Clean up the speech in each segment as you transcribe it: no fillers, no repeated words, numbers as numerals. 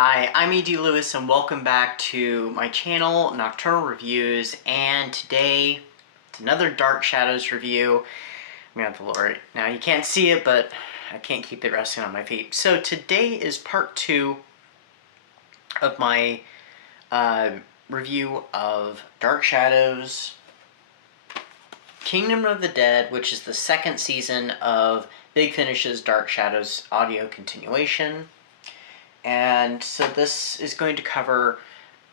Hi, I'm E.D. Lewis and welcome back to my channel, Nocturnal Reviews, and today it's another Dark Shadows review. I'm gonna have to lower it. Now you can't see it, but I can't keep it resting on my feet. So today is part 2 of my review of Dark Shadows Kingdom of the Dead, which is the second season of Big Finish's Dark Shadows audio continuation. And so this is going to cover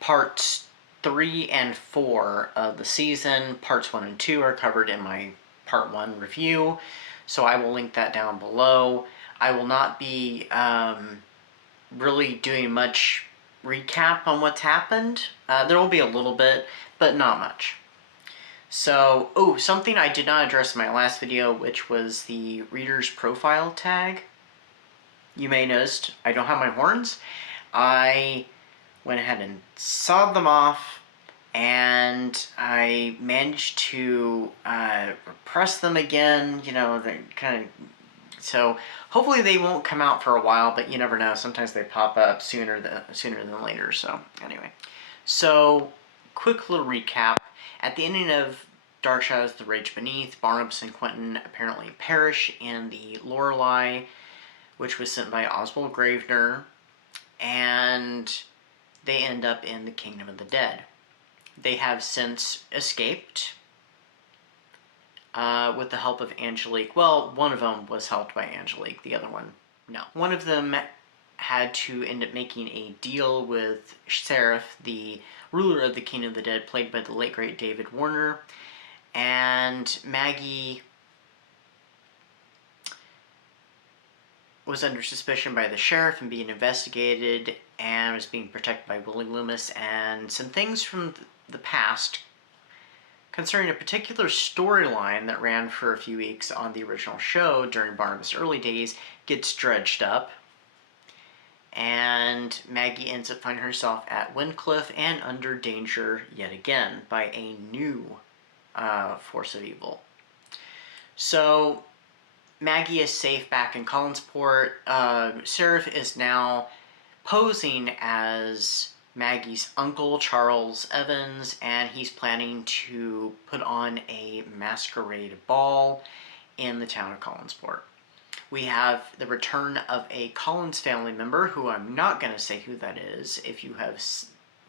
parts 3 and 4 of the season. Parts 1 and 2 are covered in my part 1 review, so I will link that down below. I will not be really doing much recap on what's happened. There will be a little bit, but not much. So, something I did not address in my last video, which was the reader's profile tag. You may have noticed I don't have my horns. I went ahead and sawed them off, and I managed to repress them again. You know, they kind of... So hopefully they won't come out for a while, but you never know. Sometimes they pop up sooner than later. So anyway, so quick little recap. At the ending of Dark Shadows: The Rage Beneath, Barnabas and Quentin apparently perish in the Lorelei, which was sent by Oswald Gravener, and they end up in the Kingdom of the Dead. They have since escaped with the help of Angelique. Well, one of them was helped by Angelique, the other one, no. One of them had to end up making a deal with Seraph, the ruler of the Kingdom of the Dead, played by the late great David Warner, and Maggie was under suspicion by the sheriff and being investigated, and was being protected by Willie Loomis, and some things from the past concerning a particular storyline that ran for a few weeks on the original show during Barnabas' early days gets dredged up, and Maggie ends up finding herself at Wyncliffe and under danger yet again by a new force of evil. So Maggie is safe back in Collinsport. Seraph is now posing as Maggie's uncle, Charles Evans, and he's planning to put on a masquerade ball in the town of Collinsport. We have the return of a Collins family member, who I'm not going to say who that is. If you have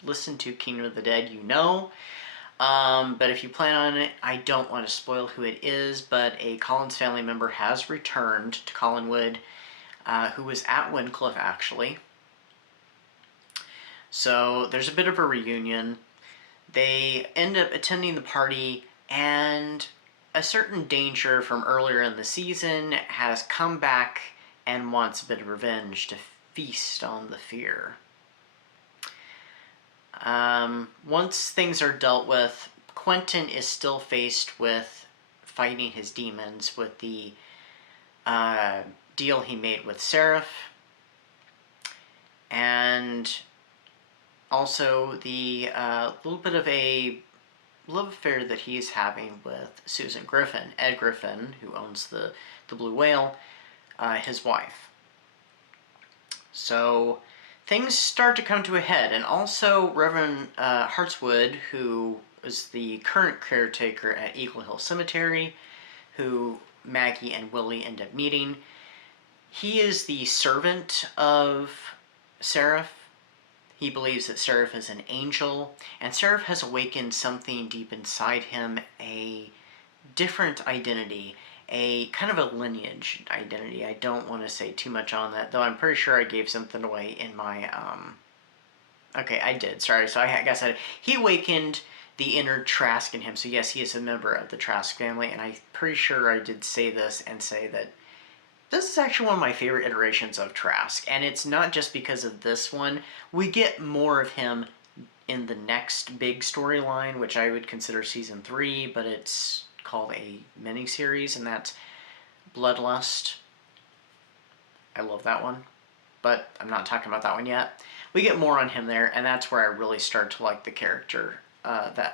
listened to Kingdom of the Dead, you know. But if you plan on it, I don't want to spoil who it is, but a Collins family member has returned to Collinwood, who was at Wyncliffe, actually. So there's a bit of a reunion. They end up attending the party, and a certain danger from earlier in the season has come back and wants a bit of revenge to feast on the fear. Once things are dealt with, Quentin is still faced with fighting his demons with the deal he made with Seraph, and also the little bit of a love affair that he's having with Susan Griffin, Ed Griffin, who owns the Blue Whale, his wife. So things start to come to a head, and also Reverend Hartswood, who is the current caretaker at Eagle Hill Cemetery, who Maggie and Willie end up meeting. He is the servant of Seraph. He believes that Seraph is an angel, and Seraph has awakened something deep inside him, a different identity, a kind of a lineage identity. I don't want to say too much on that, though I'm pretty sure I gave something away in my, okay, I did, sorry. So I guess he awakened the inner Trask in him. So yes, he is a member of the Trask family, and I'm pretty sure I did say this and say that this is actually one of my favorite iterations of Trask, and it's not just because of this one. We get more of him in the next big storyline, which I would consider Season 3, but it's called a mini-series, and that's Bloodlust. I love that one, but I'm not talking about that one yet. We get more on him there, and that's where I really start to like the character,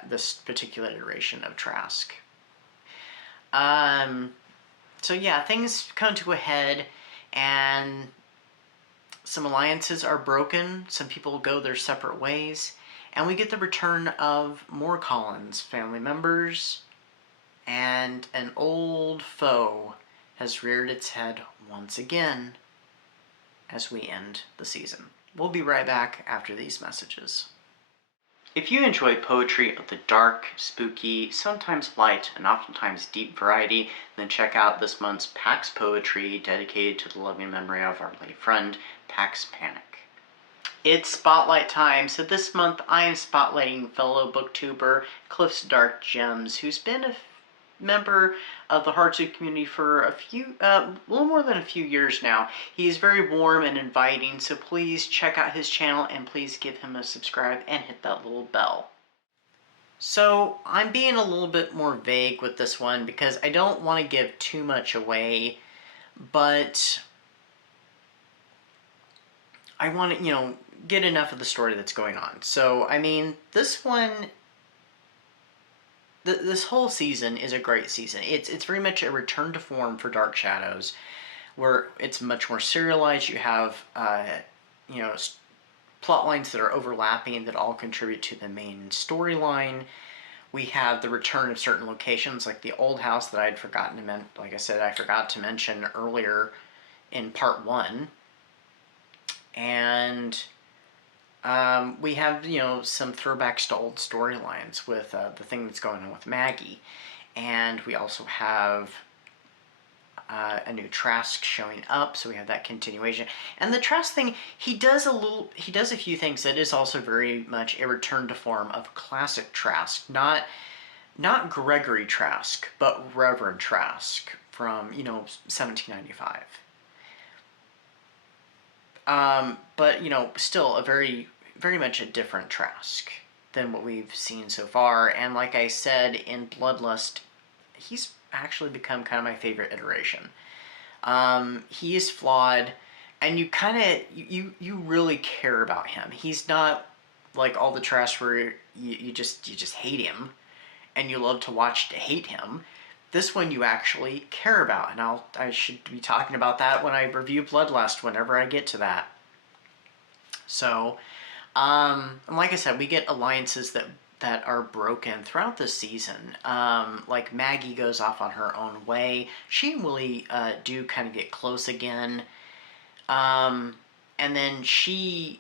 this particular iteration of Trask. So yeah, things come to a head, and Some alliances are broken, some people go their separate ways, and we get the return of more Collins family members, and an old foe has reared its head once again as we end the season. We'll be right back after these messages. If you enjoy poetry of the dark, spooky, sometimes light, and oftentimes deep variety, then check out this month's Pax Poetry dedicated to the loving memory of our late friend, Pax Panic. It's spotlight time, so this month I am spotlighting fellow booktuber Cliff's Dark Gems, who's been a member of the HorrorTube community for a little more than a few years now. He's very warm and inviting, so please check out his channel and please give him a subscribe and hit that little bell. So I'm being a little bit more vague with this one because I don't want to give too much away, but I want to, get enough of the story that's going on. So, I mean, this one, this whole season is a great season. It's very much a return to form for Dark Shadows, where it's much more serialized. You have, plot lines that are overlapping that all contribute to the main storyline. We have the return of certain locations, like the old house that I'd forgotten to mention. Like I said, I forgot to mention earlier in part 1. And we have, some throwbacks to old storylines with the thing that's going on with Maggie. And we also have a new Trask showing up, so we have that continuation. And the Trask thing, he does a few things that is also very much a return to form of classic Trask. Not Gregory Trask, but Reverend Trask from, 1795. But, still a very much a different Trask than what we've seen so far. And like I said, in Bloodlust, he's actually become kind of my favorite iteration. He is flawed, and you really care about him. He's not like all the Trask where you just hate him, and you love to watch to hate him. This one you actually care about, and I should be talking about that when I review Bloodlust, whenever I get to that. So, and like I said, we get alliances that are broken throughout the season. Like Maggie goes off on her own way. She and Willie do kind of get close again. And then she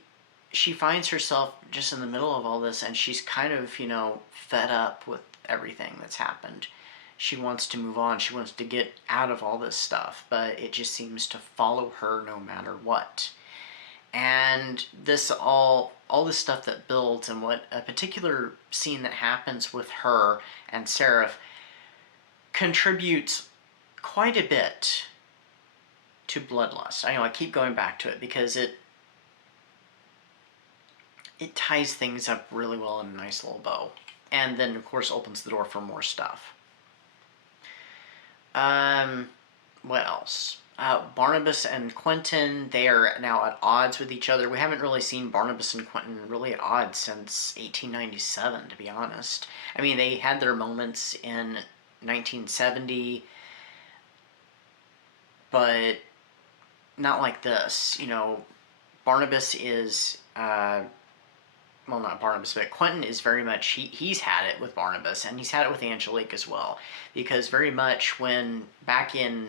finds herself just in the middle of all this, and she's kind of, fed up with everything that's happened. She wants to move on. She wants to get out of all this stuff, but it just seems to follow her no matter what. And all this stuff that builds, and what a particular scene that happens with her and Seraph contributes quite a bit to Bloodlust. I know I keep going back to it because it ties things up really well in a nice little bow. And then, of course, opens the door for more stuff. What else? Barnabas and Quentin, they are now at odds with each other. We haven't really seen Barnabas and Quentin really at odds since 1897, to be honest. I mean, they had their moments in 1970, but not like this. Barnabas is, well, not Barnabas, but Quentin is very much, he's had it with Barnabas, and he's had it with Angelique as well. Because very much when, back in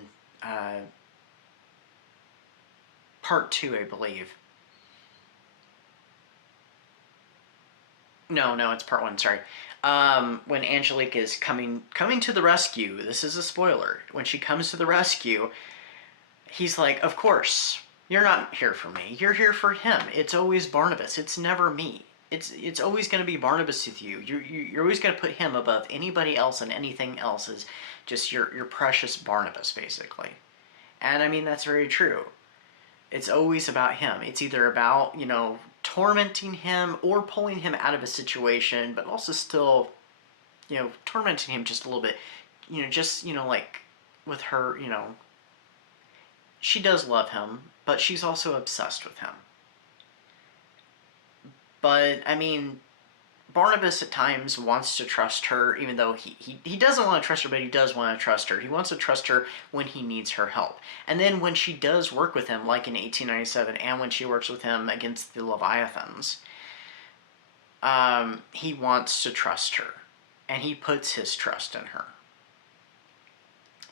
part 2, I believe. No, it's part 1, sorry. When Angelique is coming to the rescue, this is a spoiler, when she comes to the rescue, he's like, of course, you're not here for me, you're here for him. It's always Barnabas, it's never me. It's always going to be Barnabas with you. You're always going to put him above anybody else, and anything else is just your precious Barnabas, basically. And I mean, that's very true. It's always about him. It's either about, tormenting him or pulling him out of a situation, but also still, tormenting him just a little bit. Like with her, she does love him, but she's also obsessed with him. But, I mean, Barnabas at times wants to trust her, even though he doesn't want to trust her, but he does want to trust her. He wants to trust her when he needs her help. And then when she does work with him, like in 1897, and when she works with him against the Leviathans, he wants to trust her. And he puts his trust in her.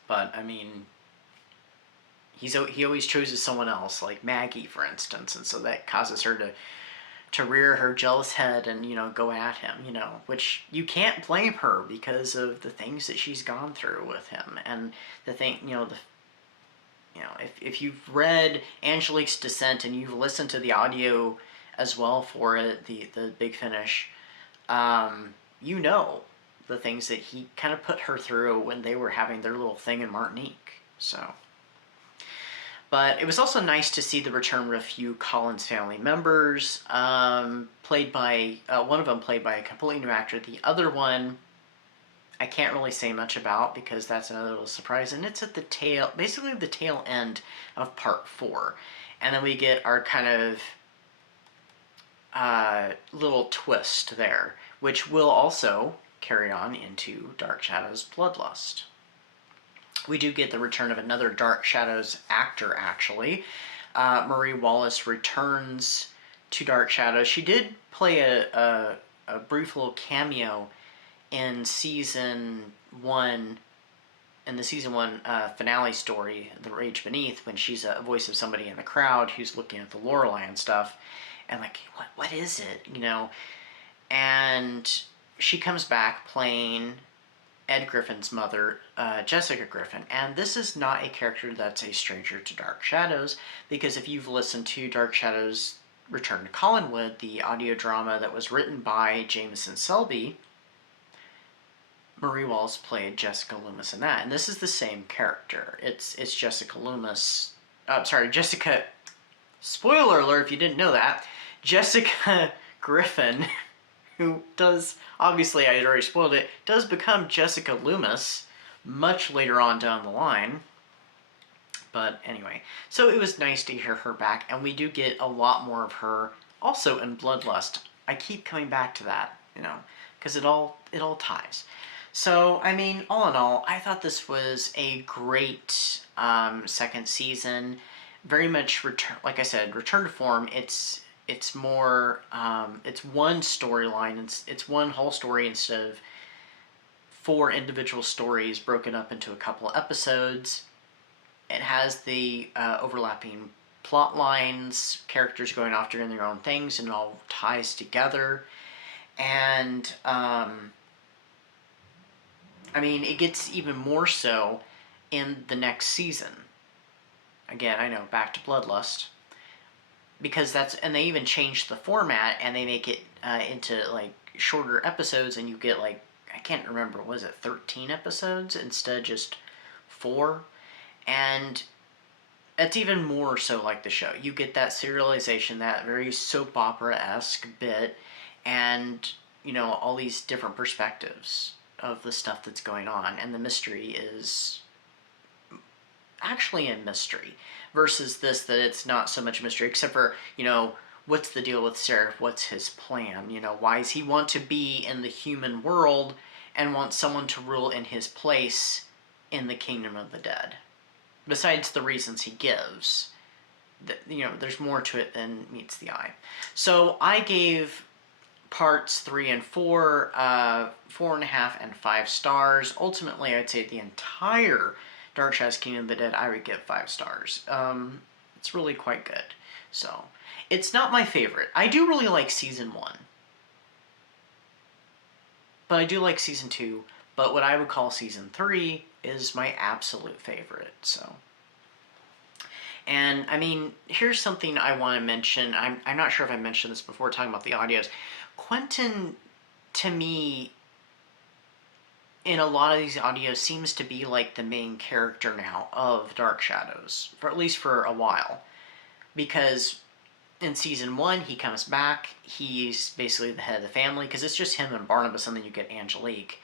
But, I mean, he always chooses someone else, like Maggie, for instance, and so that causes her to rear her jealous head and, you know, go at him, you know, which you can't blame her because of the things that she's gone through with him. And the thing, if you've read Angelique's Descent and you've listened to the audio as well for it, the Big Finish, you know the things that he kind of put her through when they were having their little thing in Martinique. So, but it was also nice to see the return of a few Collins family members, played by one of them played by a completely new actor. The other one I can't really say much about because that's another little surprise, and it's at the basically the tail end of part 4, and then we get our kind of little twist there, which will also carry on into Dark Shadows Bloodlust. We do get the return of another Dark Shadows actor, actually. Marie Wallace returns to Dark Shadows. She did play a brief little cameo in season 1, in the season 1 finale story, The Rage Beneath, when she's a voice of somebody in the crowd who's looking at the Lorelei and stuff, and like, what is it, you know? And she comes back playing Ed Griffin's mother, Jessica Griffin, and this is not a character that's a stranger to Dark Shadows, because if you've listened to Dark Shadows Return to Collinwood, the audio drama that was written by Jameson Selby, Marie Wallace played Jessica Loomis in that, and this is the same character. It's Jessica Loomis, Jessica, spoiler alert if you didn't know that, Jessica Griffin, who does, obviously I already spoiled it, does become Jessica Loomis much later on down the line. But anyway, so it was nice to hear her back, and we do get a lot more of her also in Bloodlust. I keep coming back to that, you know, because it all ties. So, I mean, all in all, I thought this was a great second season. Very much like I said, return to form. It's more, it's one storyline, it's one whole story instead of 4 individual stories broken up into a couple episodes. It has the overlapping plot lines, characters going off doing their own things, and it all ties together. And, I mean, it gets even more so in the next season. Again, I know, back to Bloodlust. Because and they even changed the format, and they make it into, like, shorter episodes, and you get, like, I can't remember, was it 13 episodes instead of just 4? And it's even more so like the show. You get that serialization, that very soap opera-esque bit, and, you know, all these different perspectives of the stuff that's going on, and the mystery is actually a mystery, versus this, that it's not so much mystery, except for, you know, what's the deal with Seraph? What's his plan? You know, why does he want to be in the human world and want someone to rule in his place in the kingdom of the dead? Besides the reasons he gives, you know, there's more to it than meets the eye. So I gave parts 3 and 4 4.5 and 5 stars. Ultimately, I'd say the entire Dark Shadows Kingdom of the Dead I would give 5 stars. It's really quite good. So it's not my favorite. I do really like season 1, but I do like season 2. But what I would call season 3 is my absolute favorite. So, and I mean, here's something I want to mention. I'm not sure if I mentioned this before talking about the audios. Quentin, to me, in a lot of these audios, seems to be like the main character now of Dark Shadows, for at least for a while. Because in season 1, he comes back, he's basically the head of the family, because it's just him and Barnabas, and then you get Angelique.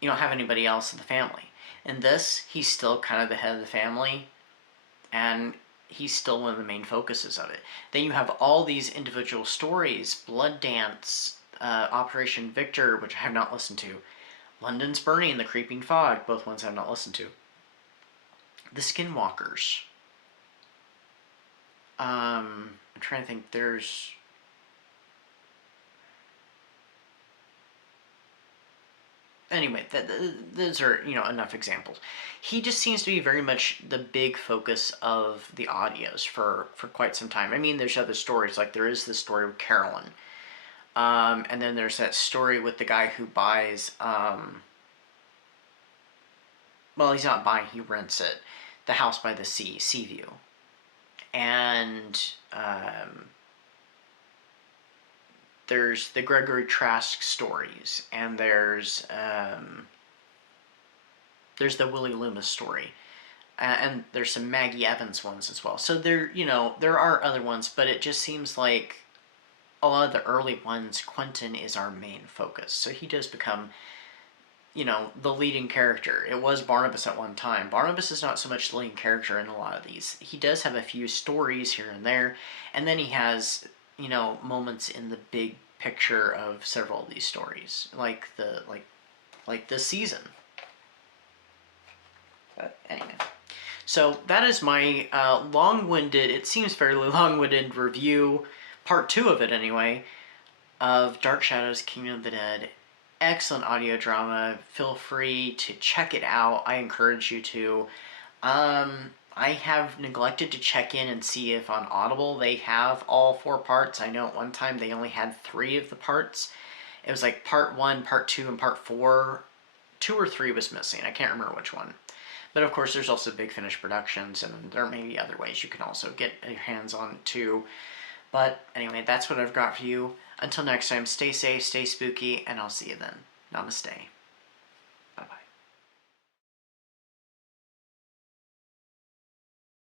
You don't have anybody else in the family. In this, he's still kind of the head of the family, and he's still one of the main focuses of it. Then you have all these individual stories, Blood Dance, Operation Victor, which I have not listened to. London's Burning and The Creeping Fog, both ones I have not listened to. The Skinwalkers. I'm trying to think. There's... Anyway, those are, enough examples. He just seems to be very much the big focus of the audios for quite some time. I mean, there's other stories, like there is the story of Carolyn. And then there's that story with the guy who buys, well, he's not buying, he rents it, the house by the sea, Seaview. And there's the Gregory Trask stories, and there's the Willie Loomis story, and there's some Maggie Evans ones as well. So there are other ones, but it just seems like a lot of the early ones, Quentin is our main focus. So he does become, the leading character. It was Barnabas at one time. Barnabas is not so much the leading character in a lot of these. He does have a few stories here and there, and then he has, moments in the big picture of several of these stories, like this season. But anyway. So that is my long-winded, it seems fairly long-winded review, part 2 of it anyway, of Dark Shadows, Kingdom of the Dead. Excellent audio drama. Feel free to check it out. I encourage you to. I have neglected to check in and see if on Audible they have all 4 parts. I know at one time they only had 3 of the parts. It was like part 1, part 2, and part 4. 2 or 3 was missing. I can't remember which one. But of course, there's also Big Finish Productions, and there may be other ways you can also get your hands on it too. But anyway, that's what I've got for you. Until next time, stay safe, stay spooky, and I'll see you then. Namaste.